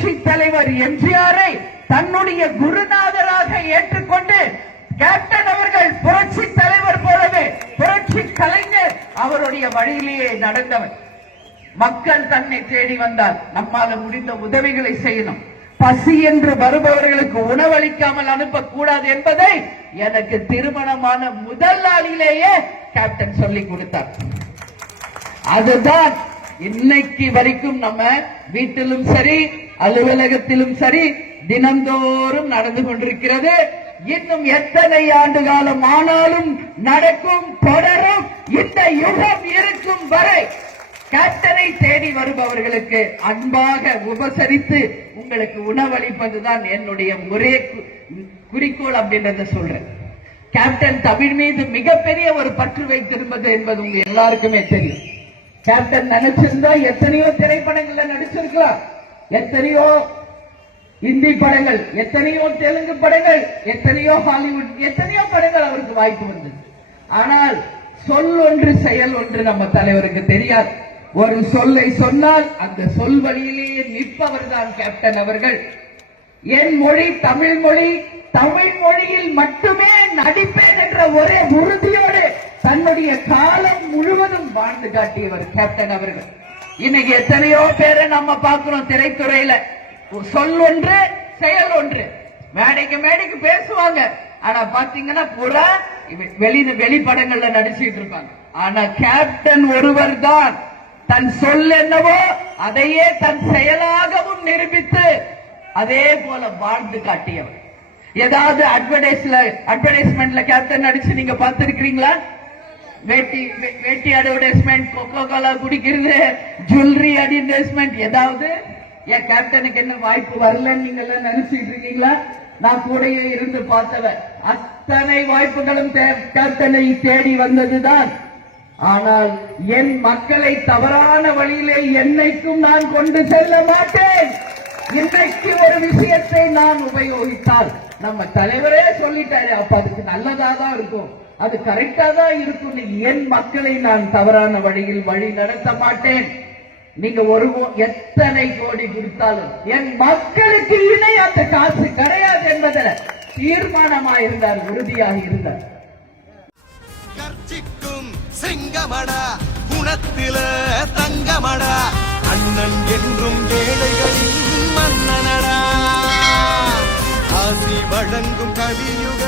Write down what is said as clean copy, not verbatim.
புரட்சி தலைவர் எம்ஜிஆரை தன்னுடைய குருநாதராக ஏற்றுக்கொண்டு கேப்டன் அவர்கள் புரட்சி தலைவர் போலவே புரட்சி கலைஞர் அவருடைய வழியிலேயே நடந்தவர். மக்கள் தன்னை தேடி வந்தால் நம்மால முடிந்த உதவிகளை செய்யணும். பசி என்று வருபவர்களுக்கு உணவளிக்காமல் அனுப்பக்கூடாது என்பதை எனக்கு திருமணமான முதல் நாளிலேயே கேப்டன் சொல்லிக் கொடுத்தார். அதுதான் இன்னைக்கு வரைக்கும் நம்ம வீட்டிலும் சரி அலுவலகத்திலும் சரி தினந்தோறும் நடந்து கொண்டிருக்கிறது. இன்னும் எத்தனை ஆண்டு காலம் ஆனாலும் நடக்கும், தொடரும். இந்த யுகம் இருக்கும் வரை கேப்டனை தேடி வருபவர்களுக்கு அன்பாக உபசரித்து உங்களுக்கு உணவளிப்பதுதான் என்னுடைய ஒரே குறிக்கோள் அப்படின்றத சொல்றேன். கேப்டன் தமிழ் மீது மிகப்பெரிய ஒரு பற்று வைத்திருப்பது என்பது உங்க எல்லாருக்குமே தெரியும். கேப்டன் நினைச்சிருந்தா எத்தனையோ திரைப்படங்கள்ல நடிச்சிருக்கலாம், எத்தனையோ இந்தி படங்கள், எத்தனையோ தெலுங்கு படங்கள், எத்தனையோ ஹாலிவுட், எத்தனையோ படங்கள் அவருக்கு வாய்ப்பு வந்தது. ஆனால் சொல் ஒன்று செயல் ஒன்று நம்ம தலைவருக்கு தெரியாது. ஒரு சொல்லை சொன்னால் அந்த சொல் வழியிலேயே நிற்பவர் தான் கேப்டன் அவர்கள். என் மொழி தமிழ் மொழி, தமிழ் மொழியில் மட்டுமே நடிப்பேன் என்ற ஒரே உறுதியோடு தன்னுடைய காலம் முழுவதும் வாழ்ந்து காட்டியவர் கேப்டன் அவர்கள். இன்னைக்கு எத்தனையோ பேரை நம்ம பார்க்கிறோம் திரைத்துறையில, சொல் ஒன்று செயல் ஒன்று. மேடைக்கு மேடைக்கு பேசுவாங்க, ஆனா பாத்தீங்கன்னா புறா வெளிப்படங்கள்ல நடிச்சுட்டு இருப்பாங்க. ஆனா கேப்டன் ஒருவர் தான் தன் சொல் என்னவோ அதையே தன் செயலாகவும் நிரூபித்து அதே போல வாழ்ந்து காட்டியவர். ஏதாவது அட்வர்டைஸ்மெண்ட்ல கேப்டன் நடிச்சு நீங்க பார்த்திருக்கீங்களா? வேட்டி அட்வர்டைஸ்மெண்ட், கோகோ கோலா குடிக்கிறது, ஜுவல்லரி அட்வர்டைஸ்மெண்ட், ஏதாவது என் கேப்டனுக்கு என்ன வாய்ப்பு வரலன்னு நீங்க எல்லாம் நினைச்சிட்டு இருக்கீங்களா? நான் கூடயே இருந்து பார்த்தவர். அத்தனை வாய்ப்புகளும் கேப்டனை தேடி வந்ததுதான். ஆனால் என் மக்களை தவறான வழியிலே என்னைக்கும் நான் கொண்டு செல்ல மாட்டேன். இன்றைக்கு ஒரு விஷயத்தை நான் உபயோகித்தால் நம்ம தலைவரே சொல்லிட்டாரு, அப்ப அதுக்கு நல்லதா தான் இருக்கும், அது கரெக்டா தான் இருக்கும். என் மக்களை நான் தவறான வழியில் வழி நடத்த மாட்டேன். நீங்க எத்தனை கோடி கொடுத்தாலும் என் மக்களுக்கு இணை அந்த காசு கிடையாது என்பதில் தீர்மானமாக இருந்தார், உறுதியாக இருந்தார். சிங்கமடா குணத்தில தங்கமடா, அண்ணன் என்றும் ஏழைகளின் மன்னனடா, ஆசி வழங்கும் கலியுக